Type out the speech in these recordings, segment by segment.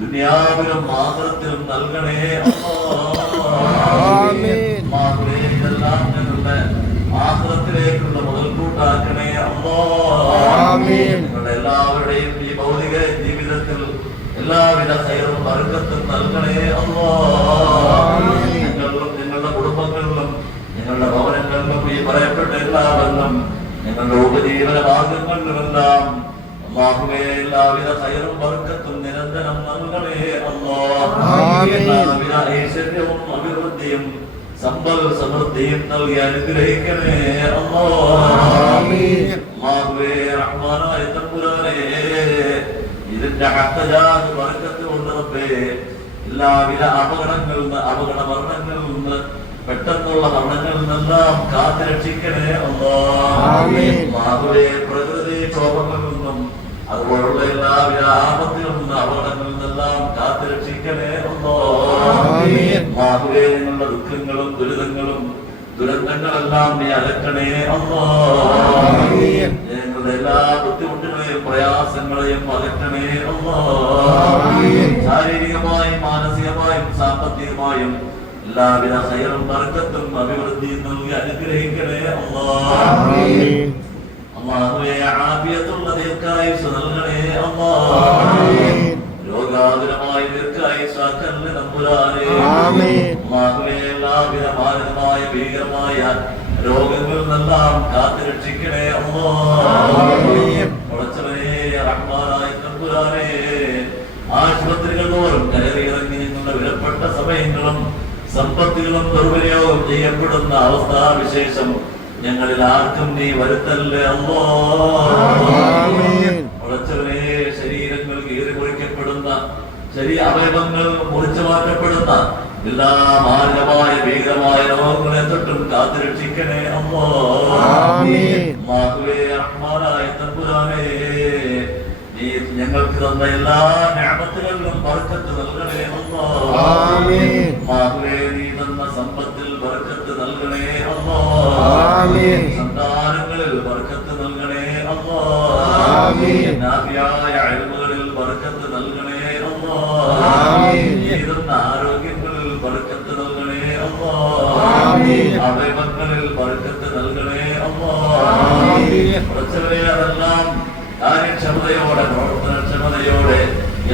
ദുനിയാവിലും ആഖിറത്തിലും നൽകണേ അല്ലാഹുവേ. ഇതെല്ലാം ഞങ്ങളുടെ ആഖിറത്തിലേക്കുള്ള മുതൽക്കൂട്ടാക്കണേ അല്ലാഹ്. ഞങ്ങളുടെ എല്ലാവരുടെയും ഈ ഭൗതിക ജീവിതത്തിൽ എല്ലാവിധ ഖൈറും ബർക്കത്തും നൽകണേ അല്ലാഹ്. ഞങ്ങളിലും ഞങ്ങളുടെ കുടുംബങ്ങളിലും ഞങ്ങളുടെ ഭവനങ്ങളിലും ഈ പറയപ്പെട്ട എല്ലാവരിലും ഞങ്ങളുടെ ഉപജീവന മാർഗങ്ങളിലുമെല്ലാം അല്ലാഹുവേ എല്ലാവിധ ഖൈറും ബർക്കത്തും നിരന്തരം നൽകണേ അല്ലാഹ്. എല്ലാവിധ ഐശ്വര്യവും അഭിവൃദ്ധിയും സമ്പൽ സമൃദ്ധിയും നൽകി അനുഗ്രഹിക്കണേ അല്ലാഹ്. അല്ലാഹുവേ റഹ്മാനായ തമ്പുരാനേ, ഇതിന്റെ ഹഖ്ഖായ ബർക്കത്ത് കൊണ്ട് റബ്ബേ എല്ലാവിധ അപകട മരണങ്ങളിൽ നിന്ന് പെട്ടെന്നുള്ള മരണങ്ങളിൽ നിന്നെല്ലാം കാത്തുരക്ഷിക്കണേ അല്ലാഹ്. അല്ലാഹുവേ പ്രകൃതിക്ഷോഭങ്ങളിൽ നിന്നും അതുപോലുള്ള എല്ലാവിധ ആപത്തിൽ നിന്ന് അപകടങ്ങളിൽ നിന്നെല്ലാം കാത്തുരക്ഷിക്കണേ അല്ലാഹ്. അല്ലാഹുവേ ഞങ്ങളുടെ ദുഃഖങ്ങളും ദുരിതങ്ങളും ദുരന്തങ്ങളെല്ലാം നീ അകറ്റണേ അല്ലാഹ്. ഞങ്ങളുടെ എല്ലാ ബുദ്ധിമുട്ടുകളെയും പ്രയാസങ്ങളെയും അകറ്റണേ അല്ലാഹ്. ശാരീരികമായും മാനസികമായും സാമ്പത്തികമായും എല്ലാവിധ ഖൈറും ബർക്കത്തും അഭിവൃദ്ധിയും നൽകി അനുഗ്രഹിക്കണേ അല്ലാഹ്. അല്ലാഹുവേ ആഫിയത്തുള്ള ദീർഘായുസ്സ് നൽകണേ അല്ലാഹ്. രോഗാതുരമായ ദീർഘായുസ്സ് ആക്കണേ തമ്പുരാനേ. അല്ലാഹുവേ എല്ലാവിധ മാരകമായ ഭീകരമായ രോഗങ്ങളിൽ നിന്നെല്ലാം കാത്തുരക്ഷിക്കണേ അല്ലാഹ്. പടച്ചവനേ റഹ്മാനായ തമ്പുരാനേ, ആശുപത്രികൾ തോറും കയറിയിറങ്ങി ഞങ്ങളുടെ വിലപ്പെട്ട സമയങ്ങളും സമ്പത്തുകളും ദുർവിനിയോഗം ചെയ്യപ്പെടുന്ന അവസ്ഥാവിശേഷം ഞങ്ങളിൽ ആർക്കും നീ വരുത്തല്ലേ അല്ലാഹ്. പടച്ചവനേ ശരീരങ്ങൾ കീറി മുറിക്കപ്പെടുന്ന അവയവങ്ങൾ മുറിച്ചു മാറ്റപ്പെടുന്ന എല്ലാ മാരകമായ ഭീകരമായ രോഗങ്ങളെ തൊട്ടും കാത്തുരക്ഷിക്കണേ അല്ലാഹ്. റഹ്മാനായ തമ്പുരാനേ, നീ ഞങ്ങൾക്ക് തന്ന എല്ലാ നിഅമത്തുകളിലും ബർക്കത്ത് നൽകണേ അല്ലാഹ്. നീ തന്ന സമ്പത്തിൽ ബർക്കത്ത് നൽകണേ അല്ലാഹ്. സന്താനങ്ങളിൽ ബർക്കത്ത് നൽകണേ അല്ലാഹ്. നാഫിയായ ഇൽമുകളിൽ ബർക്കത്ത് നൽകണേ അല്ലാഹ്. നീ തന്ന ആരോഗ്യങ്ങളിൽ ബർക്കത്ത് നൽകണേ അല്ലാഹ്. അവയവങ്ങളിൽ ബർക്കത്ത് നൽകണേ അല്ലാഹ്. അതെല്ലാം കാര്യക്ഷമതയോടെ പ്രവർത്തനക്ഷമതയോടെ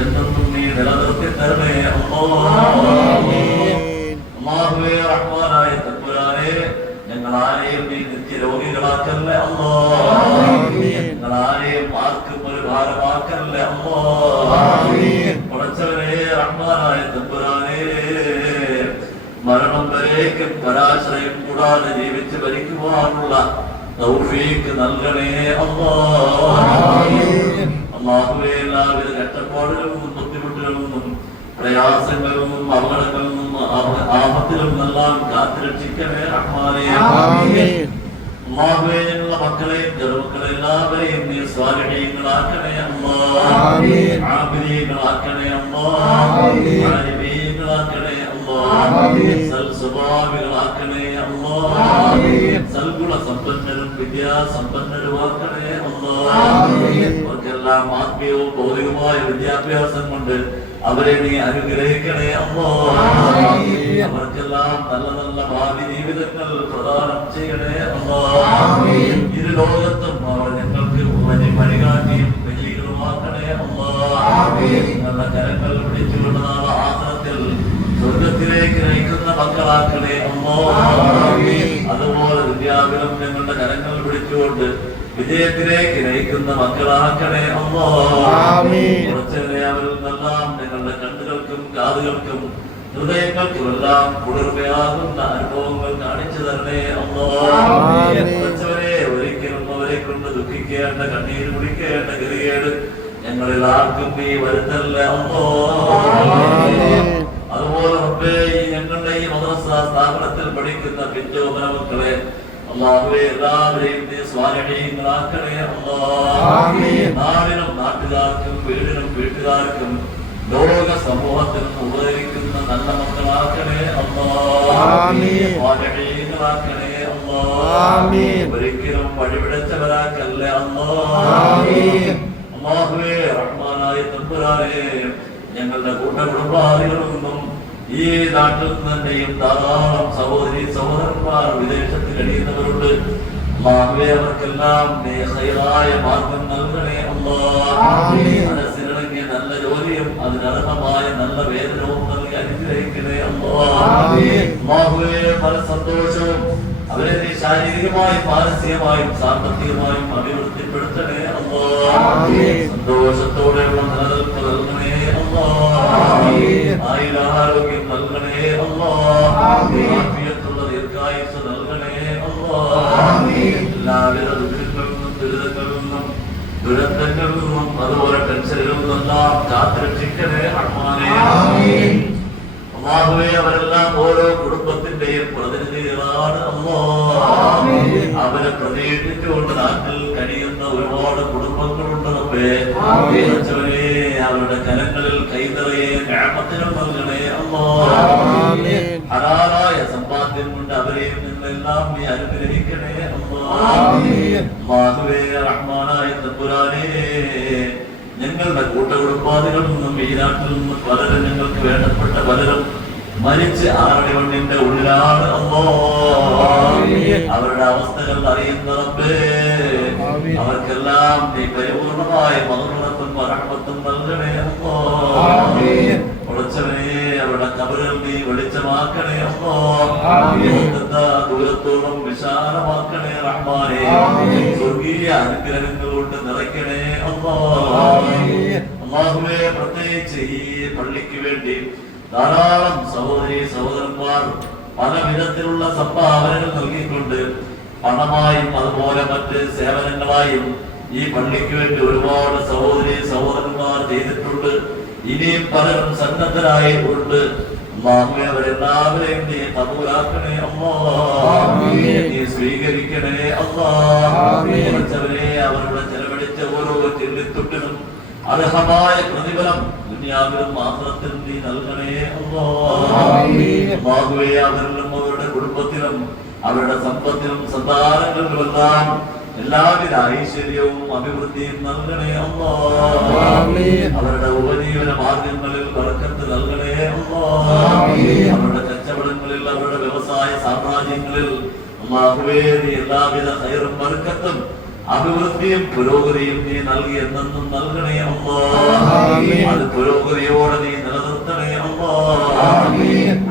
എന്നെന്നും നീ നിലനിർത്തി തരണേ അല്ലാഹുവേ. റഹ്മാനായ തമ്പുരാനേ, ഞങ്ങളാരെയും നീ നിത്യരോഗികളാക്കല്ലേ അല്ലാഹ്. ഞങ്ങളാരെയും ആർക്കും ഒരു ഭാരമാക്കല്ലേ അല്ലാഹ്. പടച്ചവനേ റഹ്മാനായ തമ്പുരാനേ, മരണം വരേക്കും പരാശ്രയം കൂടാതെ ജീവിച്ച് ഭരിക്കുവാനുള്ള തൗഫീഖ് നൽകണേ അല്ലാഹ്. അല്ലാഹുവേ എല്ലാവിധ കഷ്ടപ്പാടുകളിൽ നിന്നും ബുദ്ധിമുട്ടുകളിൽ നിന്നും പ്രയാസങ്ങളിൽ നിന്നും അപകടങ്ങളിൽ നിന്നും ആപത്തുകളിൽ നിന്നെല്ലാം കാത്തുരക്ഷിക്കണേ റഹ്മാനേ. അല്ലാഹുവേ ഞങ്ങളുടെ മക്കളെയും ചെറുമക്കളെ എല്ലാവരെയും നീ സ്വാലിഹീങ്ങളാക്കണേ അല്ലാഹ്. ആബിദീങ്ങളാക്കണേ അല്ലാഹ്. ആലിമീങ്ങളാക്കണേ അല്ലാഹ്. സൽസ്വഭാവികളാക്കണേ അല്ലാഹ്. സൽഗുണ സമ്പന്നരും വിദ്യാസമ്പന്നരുമാക്കണേ അല്ലാഹ്. അവർക്കെല്ലാം ആത്മീയവും ഭൗതികമായ വിദ്യാഭ്യാസം കൊണ്ട് അവരെ നീ അനുഗ്രഹിക്കണേ അല്ലാഹ്. അവർക്കെല്ലാം നല്ല നല്ല ഭാവി ജീവിതങ്ങൾ പ്രദാനം ചെയ്യണേ അല്ലാഹ്. ഇരു ലോകത്തും അവർ ഞങ്ങൾക്ക് വഴികാട്ടിയും വിജയികളുമാക്കണേ അല്ലാഹ്. ഞങ്ങളുടെ കരങ്ങൾ പിടിച്ചുകൊണ്ട് നാളെ ആഖിറത്തിൽ സ്വർഗത്തിലേക്ക് നയിക്കുന്ന മക്കളാക്കണേ അല്ലാഹ്. അതുപോലെ ദുനിയാവിലും ഞങ്ങളുടെ കരങ്ങൾ പിടിച്ചുകൊണ്ട് വിജയത്തിലേക്ക് നയിക്കുന്ന മക്കളാക്കണേ അല്ലാഹ്. അവരിൽ നിന്നെല്ലാം ഞങ്ങളുടെ കണ്ണുകൾക്കും കാതുകൾക്കും ഹൃദയങ്ങൾക്കും എല്ലാം കുളിർമയാകുന്ന അനുഭവങ്ങൾ കാണിച്ചു തരണേ അല്ലാഹ്. ഒരിക്കലും അവരെ കൊണ്ട് ദുഃഖിക്കേണ്ട കണ്ണീര് കുടിക്കേണ്ട ഗതികേട് ഞങ്ങളിൽ ആർക്കും നീ വരുത്തല്ലേ അല്ലാഹ്. അതുപോലെ ഞങ്ങളുടെ ഈ മദ്രസ സ്ഥാപനത്തിൽ പഠിക്കുന്ന പിഞ്ചോമന മക്കളെ അല്ലാഹുവേ എല്ലാവരെയും നീ സ്വാലിഹീങ്ങളാക്കണേ അല്ലാഹ്. നാടിനും നാട്ടുകാർക്കും വീടിനും വീട്ടുകാർക്കും ലോക സമൂഹത്തിനും ഉപകരിക്കുന്ന നല്ല മക്കളാക്കണേ അല്ലാഹ്. സ്വാലിഹീങ്ങളാക്കണേ അല്ലാഹ്. ഒരിക്കലും വഴിപിഴച്ചവരാക്കല്ലേ അല്ലാഹ്. അല്ലാഹുവേ റഹ്മാനായ തമ്പുരാനേ, ഞങ്ങളുടെ കൂട്ടകുടുംബാദികളിൽ നിന്നും ഈ നാട്ടിൽ തന്നെയും ധാരാളം സഹോദരി സഹോദരന്മാർ വിദേശത്ത് കഴിയുന്നവരുണ്ട്. അല്ലാഹുവേ, അവർക്കെല്ലാം നീ ഖൈറായ മാർഗം നൽകണേ അല്ലാഹ്. മനസ്സിലിണങ്ങിയ നല്ല ജോലിയും അതിനർഹമായ നല്ല വേതനവും നൽകി അനുഗ്രഹിക്കണേ അല്ലാഹ്. അല്ലാഹുവേ, പല സന്തോഷവും അവരെ നീ ശാരീരികമായും മാനസികമായും സാമ്പത്തികമായും അഭിവൃദ്ധിപ്പെടുത്തണേ അല്ലാഹ്. സന്തോഷത്തോടെയുള്ള നിലനിൽപ്പ് നൽകണേ അല്ലാഹ്. ആയുരാരോഗ്യം നൽകണേ അല്ലാഹ്. ആഫിയത്തുള്ള ദീർഘായുസ്സ് നൽകണേ അല്ലാഹ്. എല്ലാവിധ ദുരിതങ്ങളിൽ നിന്നും ദുരന്തങ്ങളിൽ നിന്നും അതുപോലെ ടെൻഷനുകളിൽ നിന്നെല്ലാം കാത്തുരക്ഷിക്കണേ റഹ്മാനേ. അല്ലാഹുവേ, അവരെല്ലാം ഓരോ കുടുംബത്തിന്റെയും പ്രതിനിധികളാണ് അല്ലാഹ്. അവരെ പ്രതീക്ഷിച്ചുകൊണ്ട് നാട്ടിൽ കഴിയുന്ന ഒരുപാട് കുടുംബങ്ങളുണ്ട് റബ്ബേ. അവരുടെ കരങ്ങളിൽ കൈനിറയെ നിഅമത്തുകൾ നൽകണേ അല്ലാഹ്. ഹലാലായ സമ്പാദ്യം കൊണ്ട് അവരെയും നിന്നെല്ലാം നീ അനുഗ്രഹിക്കണേ അല്ലാഹ്. അല്ലാഹുവേ, റഹ്മാനായ തമ്പുരാനേ, ഞങ്ങളുടെ കൂട്ടകുടുംബാദികളിൽ നിന്നും ഈ നാട്ടിൽ നിന്നും പലരും ഞങ്ങൾക്ക് വേണ്ടപ്പെട്ട പലരും മരിച്ച് ആറടിവണ്ണിന്റെ ഉള്ളിലാണ് അല്ലാഹ്. അവരുടെ അവസ്ഥകൾ അറിയുന്ന റബ്ബേ, അവർക്കെല്ലാം നീ പരിപൂർണമായ മഗ്ഫിറത്തും റഹ്മത്തും നൽകണേ അല്ലാഹ്. ഉറച്ചവനെ, അവരുടെ ഖബറുകൾ നീ വെളിച്ചമാക്കണേ അല്ലാഹ്. ദൂരത്തോളം വിശാലമാക്കണേ റഹ്മാനേ. സ്വർഗീയ അനുഗ്രഹങ്ങൾ കൊണ്ട് നിറയ്ക്കണേ അല്ലാഹ്. അല്ലാഹുവേ, പ്രത്യേകിച്ച് ഈ പള്ളിക്ക് വേണ്ടി ധാരാളം സഹോദരി സഹോദരന്മാർ പല വിധത്തിലുള്ള സംഭാവനകൾ നൽകിക്കൊണ്ട് പണമായും അതുപോലെ മറ്റ് സേവനങ്ങളായും ഈ പള്ളിക്ക് വേണ്ടി ഒരുപാട് സഹോദരി സഹോദരന്മാർ ചെയ്തിട്ടുണ്ട്. ഇനിയും പലരും സന്നദ്ധരായിട്ടുണ്ട്. അല്ലാഹുവേ, അവരെല്ലാവരെയും നീ കബൂലാക്കണേ അല്ലാഹ്. നീ സ്വീകരിക്കണേ അല്ലാഹ്. അവരുടെ ചെലവഴിച്ച ഓരോ ചില്ലിത്തുട്ടിനും അർഹമായ പ്രതിഫലം ദുനിയാവിലും ആഖിറത്തിലും നീ നൽകണേ അല്ലാഹ്. അല്ലാഹുവേ, അവരിലും അവരുടെ കുടുംബത്തിലും അവരുടെ സമ്പത്തിലും സന്താനങ്ങളിലുമെല്ലാം എല്ലാവിധ ഐശ്വര്യവും അഭിവൃദ്ധിയും നൽകണേ അല്ലാഹ്. അവരുടെ ഉപജീവന മാർഗങ്ങളിൽ ബർക്കത്ത് നൽകണേ അല്ലാഹ്. അവരുടെ കച്ചവടങ്ങളിൽ അവരുടെ വ്യവസായ സാമ്രാജ്യങ്ങളിൽ അല്ലാഹുവേ, നീ എല്ലാവിധ ഖൈറും ബർക്കത്തും അഭിവൃദ്ധിയും പുരോഗതിയും നീ നൽകി എന്നെന്നും നൽകണേ അല്ലാഹ്. അത് പുരോഗതിയോടെ നീ നിലനിർത്തണേ അല്ലാഹ്.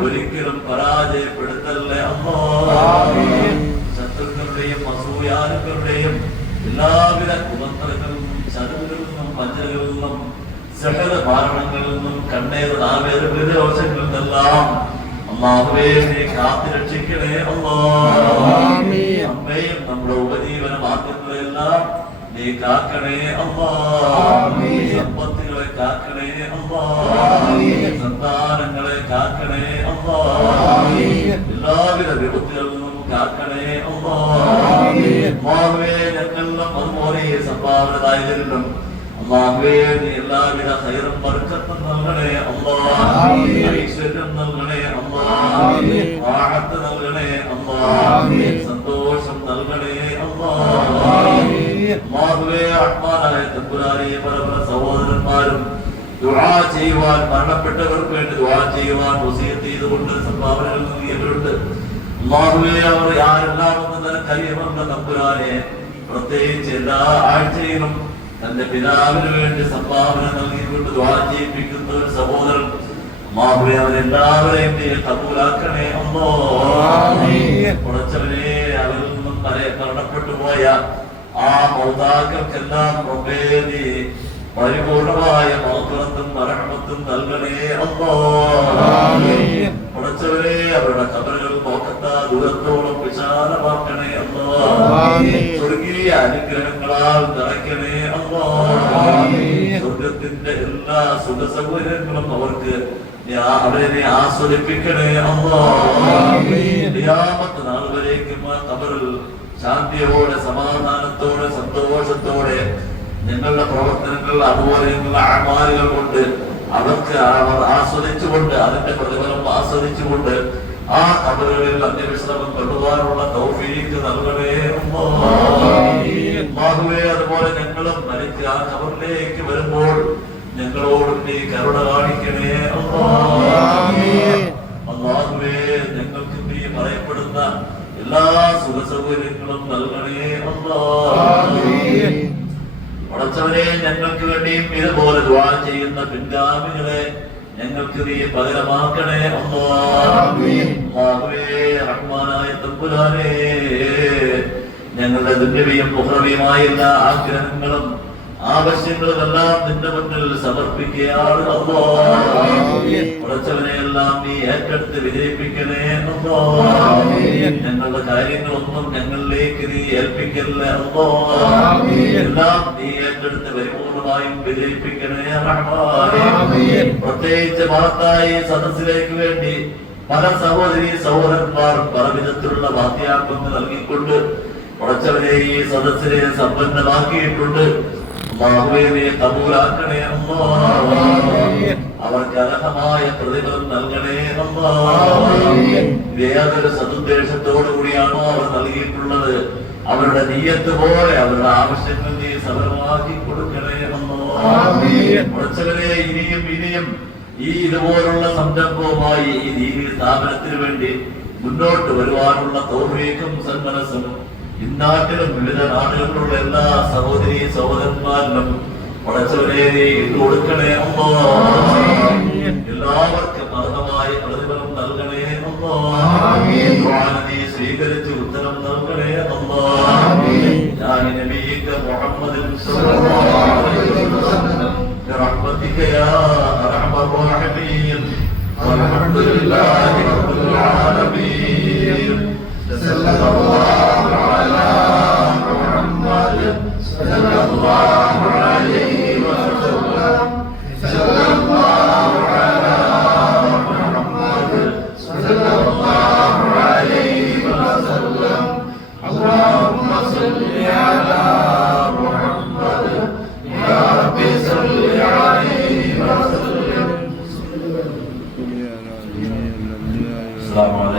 ഒരിക്കലും പരാജയപ്പെടുത്തല്ലേ അല്ലാഹ്. ശത്രുക്കളുടെയും അസൂയാലുക്കളുടെയും എല്ലാവിധ കുമന്ത്രങ്ങളിലും ചതുവുകളിൽ നിന്നും വഞ്ചനകളിൽ നിന്നും സകല കാരണങ്ങളിൽ നിന്നും കണ്ണേറ് നാവേറ് വിരോധങ്ങളിൽ നിന്നെല്ലാം അല്ലാഹുവേ, നീ കാത്തുരക്ഷിക്കണേ അല്ലാഹ്. അമ്മയും നമ്മുടെ ഉപജീവന മാർഗങ്ങളെല്ലാം നീ കാക്കണേ അല്ലാഹ്. സമ്പത്തുകളെ കാക്കണേ അല്ലാഹ്. സന്താനങ്ങളെ കാക്കണേ അല്ലാഹ്. എല്ലാവിധ വിപത്തുകളിൽ നിന്നും കാക്കണേ അല്ലാഹ്. അല്ലാഹുവേ, ഞങ്ങളിലും അതുപോലെ സംഭാവനദായകരിലും അല്ലാഹുവേ, നീ എല്ലാവിധ ഖൈറും ബർക്കത്തും നൽകണേ അല്ലാഹ്. ഐശ്വര്യം നൽകണേ അല്ലാഹ്. റാഹത്ത് നൽകണേ അല്ലാഹ്. സന്തോഷം നൽകണേ അല്ലാഹ്. അല്ലാഹുവേ, റഹ്മാനായ തമ്പുരാനേ, പല സഹോദരന്മാരും ദുആ ചെയ്യുവാൻ, മരണപ്പെട്ടവർക്ക് വേണ്ടി ദുആ ചെയ്യുവാൻ വസിയത്ത് ചെയ്തുകൊണ്ട് സംഭാവനകൾ നൽകിയവരുണ്ട്. അല്ലാഹുവേ, അവർ ആരെല്ലാം ഒന്ന് നിനക്കറിയുമെന്ന തമ്പുരാനെ, പ്രത്യേകിച്ച് എല്ലാ ആഴ്ചയിലും തന്റെ പിതാവിന് വേണ്ടി സംഭാവന നൽകിക്കൊണ്ട് ദുആ ചെയ്യിപ്പിക്കുന്ന ഒരു സഹോദരൻ അല്ലാഹുവേ, അവരെല്ലാവരെയും നീ കബൂലാക്കണേ അല്ലാഹ്. കുറച്ചവരെ അവരിൽ നിന്നും മരണപ്പെട്ടു പോയ ആ മൗതാക്കൾക്കെല്ലാം റബ്ബേ, നീ പരിപൂർണമായ മഗ്ഫിറത്തും റഹ്മത്തും നൽകണേ അല്ലാഹ്. കുറച്ചവരെ അവരുടെ ഖബറുകൾ നോക്കത്താ ദൂരത്തോളം വിശാലമാക്കണേ അല്ലാഹ്. സ്വർഗീയ അനുഗ്രഹങ്ങളാൽ നിറയ്ക്കണേ അല്ലാഹ്. സ്വർഗത്തിന്റെ എല്ലാ സുഖ സൗകര്യങ്ങളും അവർക്ക് അവരെ നീ ആസ്വദിപ്പിക്കണേ അല്ലാഹ്. ഖിയാമത്ത് നാൾ വരേക്കും ആ ഖബറിൽ ശാന്തിയോടെ സമാധാനത്തോടെ സന്തോഷത്തോടെ ഞങ്ങളുടെ പ്രവർത്തനങ്ങൾ അതുപോലെയുള്ള അഅ്മാലുകൾ കൊണ്ട് അവർക്ക് അവർ ആസ്വദിച്ചുകൊണ്ട് അതിന്റെ പ്രതിഫലം ആസ്വദിച്ചുകൊണ്ട് ആ ഖബറുകളിൽ അന്ത്യവിശ്രമം കൊണ്ടുപോകാനുള്ള തൗഫീഖ് നൽകണേ അല്ലാഹുവേ. അതുപോലെ ഞങ്ങളും മരിച്ച് ആ ഖബറിലേക്ക് വരുമ്പോൾ ഞങ്ങളോടും നീ കരുണ കാണിക്കണേ അല്ലാഹുവേ. ഞങ്ങൾക്ക് നീ പറയപ്പെടുന്ന എല്ലാ സുഖസൗകര്യങ്ങളും നൽകണേ പടച്ചവനെ. ഞങ്ങൾക്ക് വേണ്ടിയും ഇതുപോലെ ദുആ ചെയ്യുന്ന പിൻഗാമികളെ ഞങ്ങൾക്ക് നീ പകരമാക്കണേ അല്ലാഹുവേ. റഹ്മാനായ തമ്പുരാനേ, ഞങ്ങളുടെ ദുന്യവിയും ഉഖ്റവിയുമായ എല്ലാ ആഗ്രഹങ്ങളും ആവശ്യങ്ങളും എല്ലാം നിന്റെ മുന്നിൽ സമർപ്പിക്കുകയാണ് പടച്ചവനെ. എല്ലാം നീ ഏറ്റെടുത്ത് വിജയിപ്പിക്കണേ ഞങ്ങളുടെ കാര്യങ്ങളൊന്നും ഞങ്ങളിലേക്ക് നീ ഏൽപ്പിക്കല്ലേ എല്ലാം നീ ഏറ്റെടുത്ത് പരിപൂർണമായും വിജയിപ്പിക്കണേ റഹ്മാനേ. പ്രത്യേകിച്ച് മഹത്തായി സദസ്സിലേക്ക് വേണ്ടി പല സഹോദരി സഹോദരന്മാർ പല വിധത്തിലുള്ള വാദ്യാത്മങ്ങൾ നൽകിക്കൊണ്ട് പടച്ചവനെ ഈ സദസ്സിനെ സമ്പന്നമാക്കിയിട്ടുണ്ട്. അല്ലാഹുവേ, കബൂലാക്കണേ അവർക്ക് അർഹമായ പ്രതിഫലം നൽകണേ ഏതൊരു സതുദ്ദേശത്തോടു കൂടിയാണോ അവർ നൽകിയിട്ടുള്ളത് അവരുടെ നിയ്യത്ത് പോലെ അവരുടെ ആവശ്യങ്ങൾ നീ സഫലമാക്കി കൊടുക്കണേ പടച്ചവനെ. ഇനിയും ഇനിയും ഈ ഇതുപോലുള്ള സംരംഭവുമായി ഈ ദീനീ സ്ഥാപനത്തിന് വേണ്ടി മുന്നോട്ട് വരുവാനുള്ള തൗഫീഖും സന്മനസ്സും ഇന്നാട്ടിലും വിവിധ നാടുകളിലുള്ള എല്ലാ സഹോദരി സഹോദരന്മാരിലും പടച്ചവനെ നീ കൊടുക്കണേ എല്ലാവർക്കും അർഹമായ പ്രതിഫലം നൽകണേ നീ സ്വീകരിച്ച് ഉത്തരം നൽകണേ മുഹമ്മദ് برحمتك يا أرحم الراحمين والحمد لله رب العالمين. صلى الله على محمد صلى الله عليه وسلم. صلى الله على محمد صلى الله عليه وسلم. اللهم صل على محمد يا رب صل عليه وسلم. السلام عليكم.